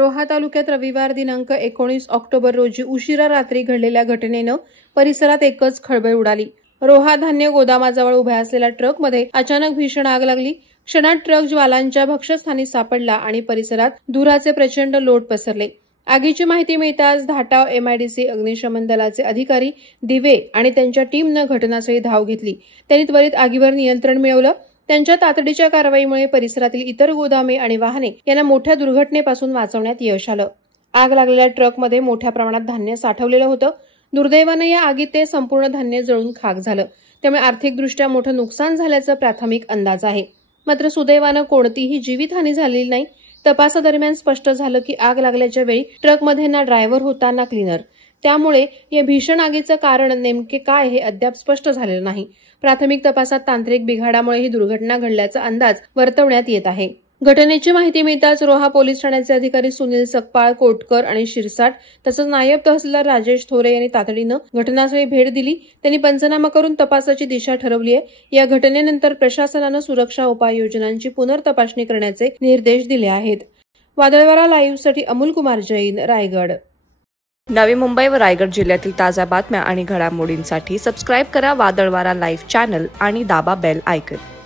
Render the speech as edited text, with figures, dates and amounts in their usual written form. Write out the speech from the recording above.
रोहा तालुक्यात रविवार दिनांक 19 ऑक्टोबर रोजी उशिरा रात्री घडलेल्या घटनेनं परिसरात एकच खळबळ उडाली। रोहा धान्य गोदामाजवळ उभ्या असलेल्या ट्रकमध्ये अचानक भीषण आग लागली। क्षणात ट्रक ज्वालांच्या भक्षस्थानी सापडला आणि परिसरात धुराचे प्रचंड लोट पसरले। आगीची माहिती मिळताच धाटाव एमआयडीसी अग्निशमन दलाचे अधिकारी दिवे आणि त्यांच्या टीमनं घटनास्थळी धाव घेतली। त्यांनी त्वरित आगीवर नियंत्रण मिळवलं। त्यांच्या तातडीच्या कारवाईमुळे परिसरातील इतर गोदामे आणि वाहने यांना मोठ्या दुर्घटनेपासून वाचवण्यात यश आलं। आग लागलेल्या ट्रकमध्ये मोठ्या प्रमाणात धान्य साठवलेलं होतं। दुर्दैवाने या आगीत ते संपूर्ण धान्य जळून खाक झालं। त्यामुळे आर्थिकदृष्ट्या मोठं नुकसान झाल्याचा प्राथमिक अंदाज आहे। मात्र सुदैवानं कोणतीही जीवितहानी झालेली नाही। तपासादरम्यान स्पष्ट झालं की आग लागल्याच्या वेळी ट्रकमध्ये ना ड्रायव्हर होता ना क्लीनर। त्यामुळे या भीषण आगीचं कारण नेमके काय हे अद्याप स्पष्ट झालेलं नाही। प्राथमिक तपासात तांत्रिक बिघाडामुळे ही दुर्घटना घडल्याचा अंदाज वर्तवण्यात येत आहे। घटनेची माहिती मिळताच रोहा पोलीस ठाण्याचे अधिकारी सुनील सकपाळ, कोटकर आणि शिरसाट तसंच नायब तहसीलदार राजेश थोरे यांनी तातडीनं घटनास्थळी भेट दिली। त्यांनी पंचनामा करून तपासाची दिशा ठरवली आहे। या घटनेनंतर प्रशासनानं सुरक्षा उपाययोजनांची पुनर्तपासणी करण्याचे निर्देश दिले आहेत। वादळवारा लाईव्हसाठी अमोल कुमार जैन, रायगड। नवी मुंबई व रायगड जिल्ह्यातील ताज्या बातम्या आणि घडामोडींसाठी सबस्क्राईब करा वादळवारा लाईव्ह चॅनल आणि दाबा बेल आयकॉन।